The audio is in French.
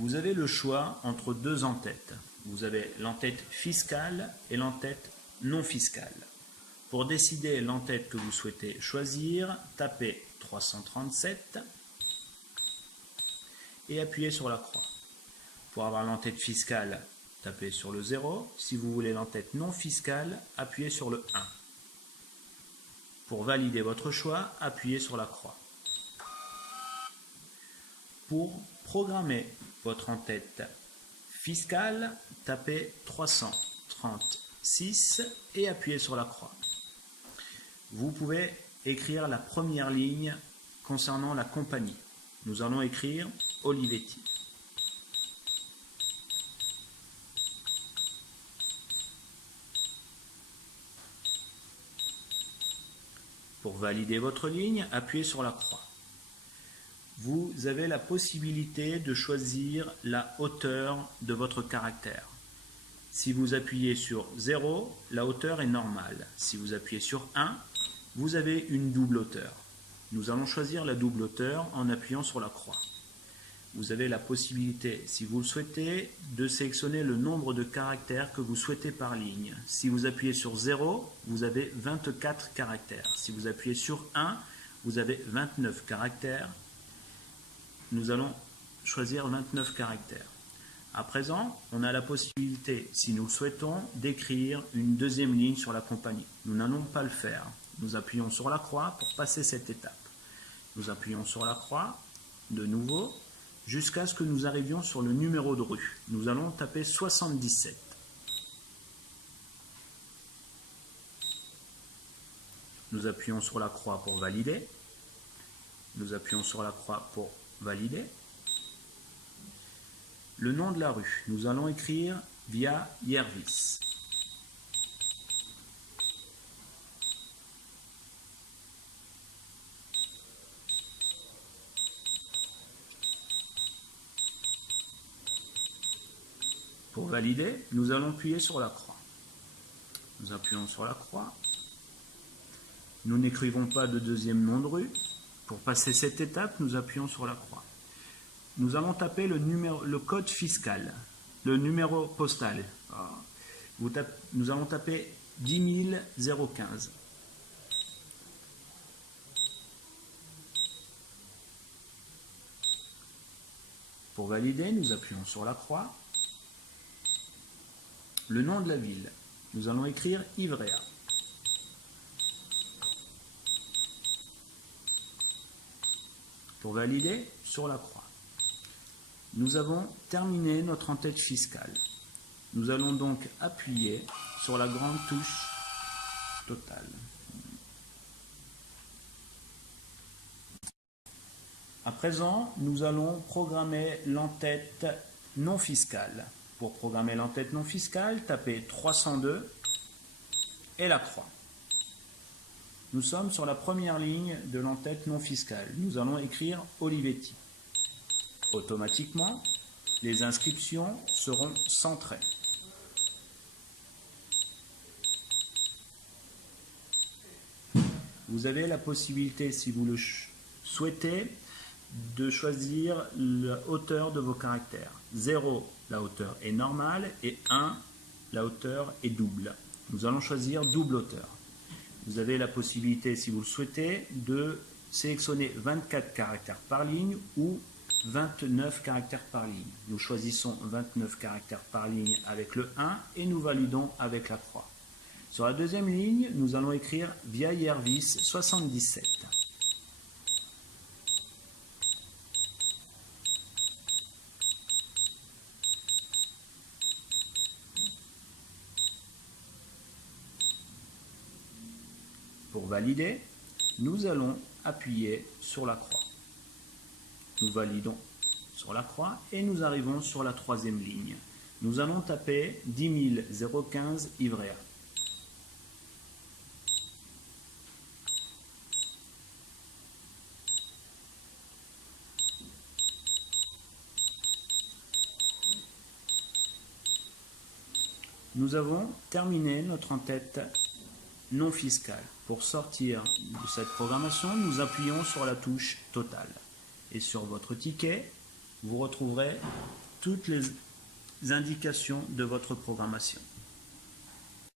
Vous avez le choix entre deux en-têtes. Vous avez l'en-tête fiscale et l'en-tête non fiscale. Pour décider l'en-tête que vous souhaitez choisir, tapez 337 et appuyez sur la croix. Pour avoir l'en-tête fiscale, tapez sur le 0. Si vous voulez l'en-tête non fiscale, appuyez sur le 1. Pour valider votre choix, appuyez sur la croix. Pour programmer votre en-tête fiscale, tapez 336 et appuyez sur la croix. Vous pouvez écrire la première ligne concernant la compagnie. Nous allons écrire Olivetti. Pour valider votre ligne, appuyez sur la croix. Vous avez la possibilité de choisir la hauteur de votre caractère. Si vous appuyez sur 0, la hauteur est normale. Si vous appuyez sur 1, vous avez une double hauteur. Nous allons choisir la double hauteur en appuyant sur la croix. Vous avez la possibilité, si vous le souhaitez, de sélectionner le nombre de caractères que vous souhaitez par ligne. Si vous appuyez sur 0, vous avez 24 caractères. Si vous appuyez sur 1, vous avez 29 caractères. Nous allons choisir 29 caractères. À présent, on a la possibilité, si nous le souhaitons, d'écrire une deuxième ligne sur la compagnie. Nous n'allons pas le faire. Nous appuyons sur la croix pour passer cette étape. Nous appuyons sur la croix, de nouveau, jusqu'à ce que nous arrivions sur le numéro de rue. Nous allons taper 77. Nous appuyons sur la croix pour valider. Nous appuyons sur la croix pour valider. Le nom de la rue, nous allons écrire Via Jervis. Pour valider, nous allons appuyer sur la croix. Nous appuyons sur la croix. Nous n'écrivons pas de deuxième nom de rue. Pour passer cette étape, nous appuyons sur la croix. Nous allons taper le code fiscal, le numéro postal. Nous allons taper 10 015. Pour valider, nous appuyons sur la croix. Le nom de la ville, nous allons écrire Ivrea. Pour valider, sur la croix. Nous avons terminé notre en-tête fiscale. Nous allons donc appuyer sur la grande touche totale. À présent, nous allons programmer l'en-tête non fiscale. Pour programmer l'en-tête non fiscale, tapez 302 et la croix. Nous sommes sur la première ligne de l'en-tête non fiscale. Nous allons écrire Olivetti. Automatiquement, les inscriptions seront centrées. Vous avez la possibilité, si vous le souhaitez, de choisir la hauteur de vos caractères. 0, la hauteur est normale, et 1, la hauteur est double. Nous allons choisir double hauteur. Vous avez la possibilité, si vous le souhaitez, de sélectionner 24 caractères par ligne ou 29 caractères par ligne. Nous choisissons 29 caractères par ligne avec le 1 et nous validons avec la croix. Sur la deuxième ligne, nous allons écrire Via Jervis 77. Pour valider, nous allons appuyer sur la croix. Nous validons sur la croix et nous arrivons sur la troisième ligne. Nous allons taper 10 015 Ivrea. Nous avons terminé notre en-tête non fiscale. Pour sortir de cette programmation, nous appuyons sur la touche totale. Et sur votre ticket, vous retrouverez toutes les indications de votre programmation.